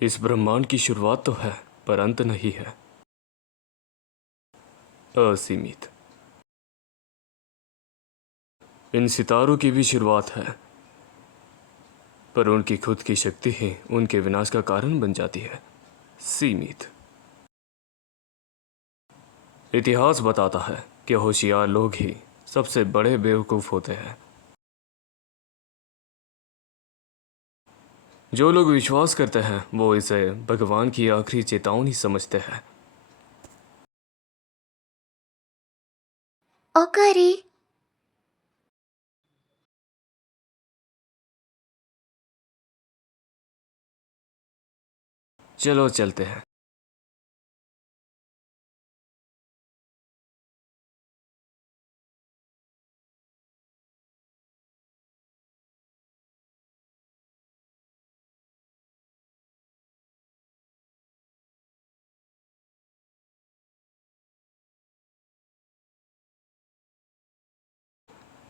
इस ब्रह्मांड की शुरुआत तो है पर अंत नहीं है, असीमित। इन सितारों की भी शुरुआत है पर उनकी खुद की शक्ति ही उनके विनाश का कारण बन जाती है, सीमित। इतिहास बताता है कि होशियार लोग ही सबसे बड़े बेवकूफ होते हैं। जो लोग विश्वास करते हैं वो इसे भगवान की आखिरी चेतावनी समझते हैं। ओकारी, चलो चलते हैं।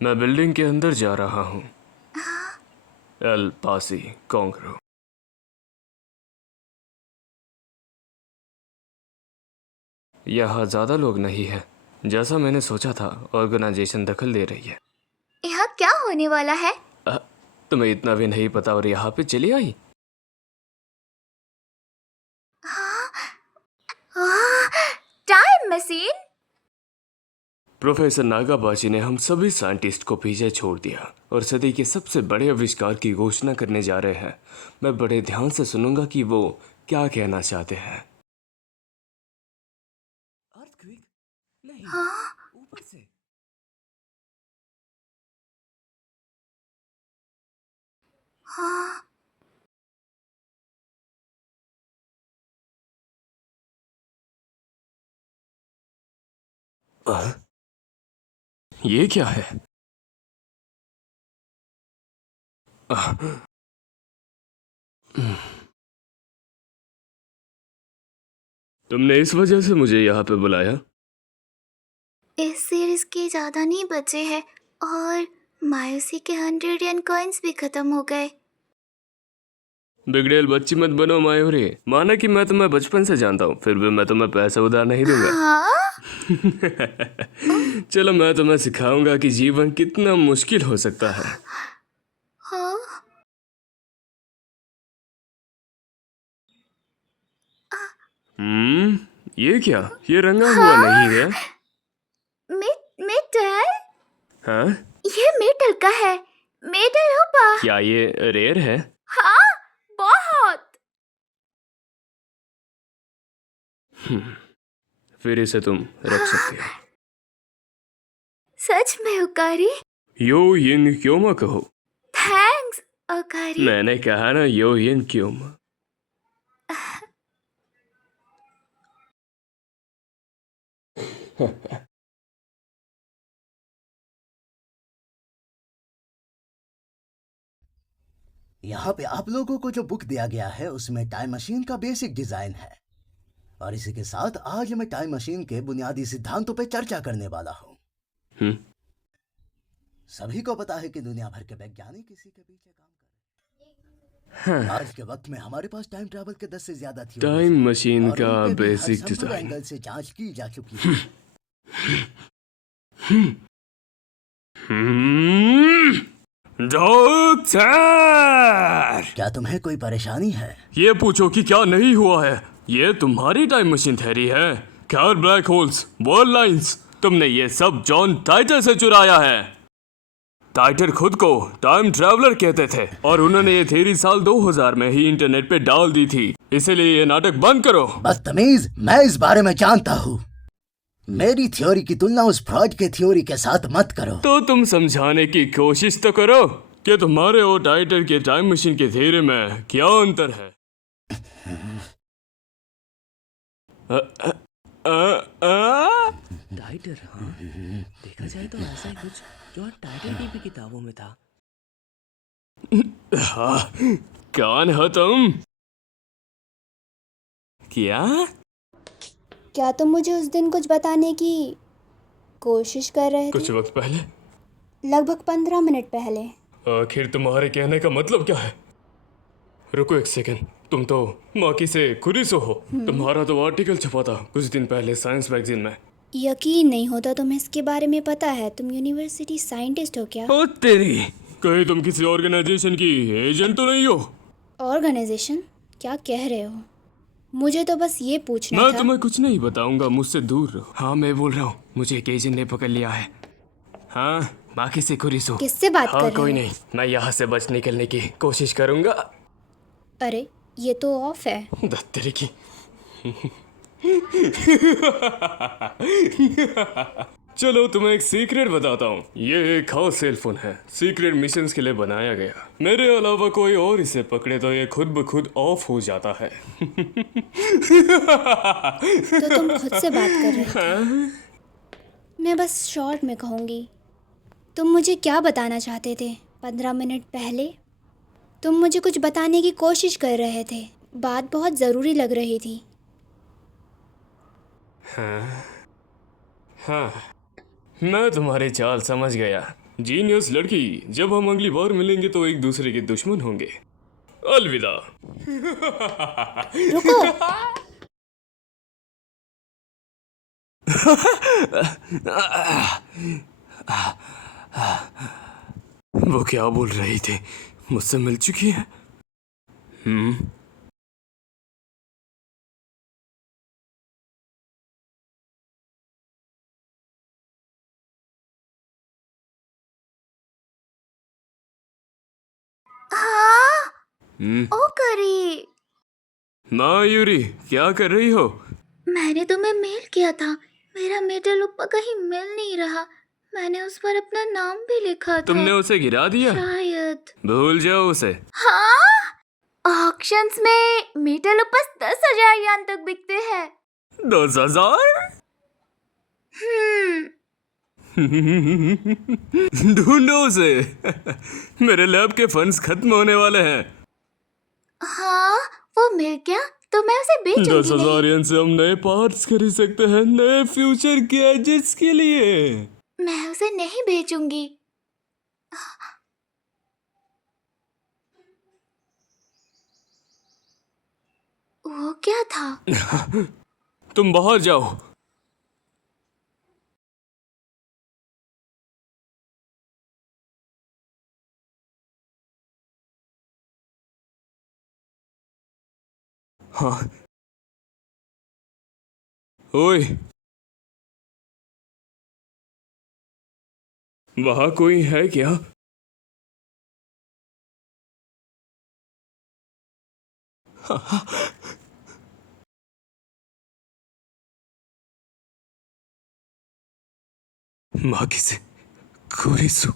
मैं बिल्डिंग के अंदर जा रहा हूँ। एल पासी कॉन्ग्रो। यहाँ ज्यादा लोग नहीं है जैसा मैंने सोचा था। ऑर्गेनाइजेशन दखल दे रही है। यहाँ क्या होने वाला है? तुम्हें इतना भी नहीं पता और यहाँ पे चली आई। Time machine? प्रोफेसर नागाबाची ने हम सभी साइंटिस्ट को पीछे छोड़ दिया और सदी के सबसे बड़े आविष्कार की घोषणा करने जा रहे हैं। मैं बड़े ध्यान से सुनूंगा कि वो क्या कहना चाहते हैं। अर्थक्वेक? नहीं, हाँ? ऊपर से। हाँ? ये क्या है? तुमने इस वजह से मुझे यहाँ पे बुलाया? इस सीरीज के ज्यादा नहीं बचे हैं और मायूसी के 100 यन कॉइन्स भी खत्म हो गए। बिगड़ेल बच्ची मत बनो मायूरी। माना कि मैं तुम्हें बचपन से जानता हूँ, फिर भी मैं तुम्हें पैसे उधार नहीं दूंगा। हाँ? चलो मैं तुम्हें सिखाऊंगा कि जीवन कितना मुश्किल हो सकता है। हाँ? ये क्या? ये रंगा हुआ नहीं है। मेटल? हाँ? ये मेटल का है। मेटल होपा। क्या ये रेयर है? हाँ, बहुत। फिर इसे तुम रख सकती हो। सच में ओकारी? यो यिन क्योमा कहो। थैंक्स ओकारी। मैंने कहा ना, यो यिन क्योमा। यहाँ पे आप लोगों को जो बुक दिया गया है उसमें टाइम मशीन का बेसिक डिजाइन है और इसी के साथ आज मैं टाइम मशीन के बुनियादी सिद्धांतों पे चर्चा करने वाला हूँ। सभी को पता है कि दुनिया भर के वैज्ञानिक इसी के पीछे काम कर रहे हैं। आज के वक्त में हमारे पास टाइम ट्रैवल के 10 से ज्यादा थ्योरीज हैं टाइम मशीन और का उन पे भी हर बेसिक संभव डिजाइन। एंगल से जांच की जा चुकी है। डॉक्टर, क्या तुम्हें कोई परेशानी है? ये पूछो कि क्या नहीं हुआ है। ये तुम्हारी टाइम मशीन थ्योरी है। क्या ब्लैक होल्स, वर्ल्ड लाइंस, तुमने ये सब जॉन टाइटर से चुराया है। टाइटर खुद को टाइम ट्रैवलर कहते थे और उन्होंने ये थ्योरी साल 2000 में ही इंटरनेट पे डाल दी थी। इसीलिए ये नाटक बंद करो। बदतमीज, मैं इस बारे में जानता हूँ। मेरी थ्योरी की तुलना उस फ्रॉड के थ्योरी के साथ मत करो। तो तुम समझाने की कोशिश तो करो कि तुम्हारे और टाइटर के टाइम मशीन के थ्योरी में क्या अंतर है। टाइटर? हाँ, देखा जाए तो ऐसा ही कुछ जो टाइटर की भी किताबों में था। कौन हो तुम? क्या तुम मुझे उस दिन कुछ बताने की कोशिश कर रहे थे? कुछ वक्त पहले, लगभग 15 मिनट पहले। आखिर तुम्हारे कहने का मतलब क्या है? रुको एक सेकंड, तुम तो माकी से खुरीसो हो। तुम्हारा तो आर्टिकल छपा था कुछ दिन पहले साइंस मैगजीन में। यकीन नहीं होता तुम्हें इसके बारे में पता है। तुम यूनिवर्सिटी साइंटिस्ट हो क्या? ओ तेरी, कहीं तुम किसी ऑर्गेनाइजेशन की एजेंट तो नहीं हो? ऑर्गेनाइजेशन? क्या कह रहे हो? मुझे तो बस ये पूछना मैं था। तुम्हें कुछ नहीं बताऊंगा, मुझसे दूर रहो। हाँ मैं बोल रहा हूँ, मुझे एक एजेंट ने पकड़ लिया है। हाँ माकी से खुरीसो। किससे बात हाँ कर रहे कोई हो? नहीं, मैं यहाँ से बच निकलने की कोशिश करूंगा। अरे ये तो ऑफ है। दत्तरी की। चलो तुम्हें एक सीक्रेट बताता हूँ। ये एक खास सेल फोन है, सीक्रेट मिशंस के लिए बनाया गया। मेरे अलावा कोई और इसे पकड़े तो ये खुद ब खुद ऑफ हो जाता है। तो तुम खुद से बात कर रहे थे। मैं बस शॉर्ट में कहूँगी, तुम मुझे क्या बताना चाहते थे? 15 मिनट पहले तुम मुझे कुछ बताने की कोशिश कर रहे थे। बात बहुत ज़रूरी लग रही थी। हाँ मैं तुम्हारी चाल समझ गया। जीनियस लड़की, जब हम अगली बार मिलेंगे तो एक दूसरे के दुश्मन होंगे। अलविदा। रुको। वो क्या बोल रही थी? मुझसे मिल चुकी है? हाँ। ओ करी, मायूरी क्या कर रही हो? मैंने तुम्हें मेल किया था। मेरा मेटल ऊपर कहीं मिल नहीं रहा। मैंने उस पर अपना नाम भी लिखा था। तुमने उसे गिरा दिया? शायद। भूल जाओ उसे। हाँ, ऑक्शंस में मेटल उपस 10,000 यान तक बिकते हैं। 10,000? ढूंढो उसे। मेरे लैब के फंड्स खत्म होने वाले हैं। हाँ, वो मिल गया तो मैं उसे बेचूंगी 10,000 नहीं। yen से हम नए पार्ट्स खरीद सकते हैं, नए फ्यूचर गैजेट्स के लिए। मैं उसे नहीं बेचूंगी। वो क्या था? तुम बाहर जाओ। हाँ ओए, वहां कोई है क्या? माँ किसे खुरीसो।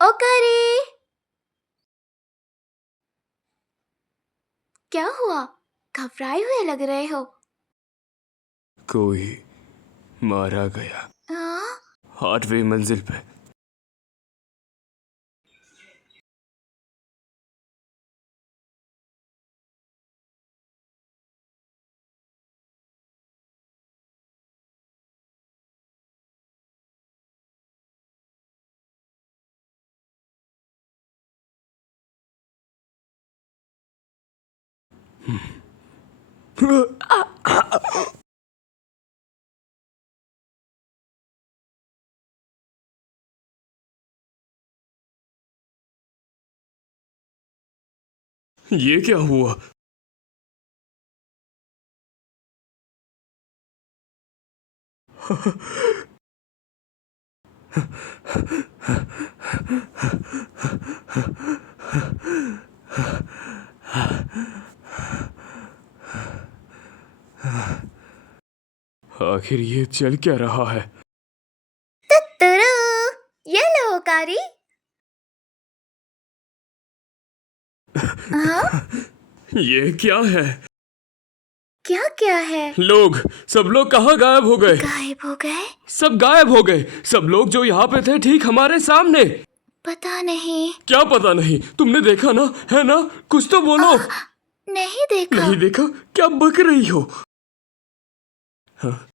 ओ करी, क्या हुआ? घबराए हुए लग रहे हो। कोई मारा गया हाँ? 8वीं मंजिल पे। ये क्या हुआ? आखिर ये चल क्या रहा है? तुरु, ये लो कारी। हाँ? ये क्या है? क्या क्या है? सब लोग कहाँ गायब हो गए? गायब हो गए? सब गायब हो गए। सब लोग जो यहाँ पे थे ठीक हमारे सामने। पता नहीं। क्या पता नहीं? तुमने देखा ना, है ना? कुछ तो बोलो। नहीं देखा। नहीं देखा? क्या बक रही हो? हाँ,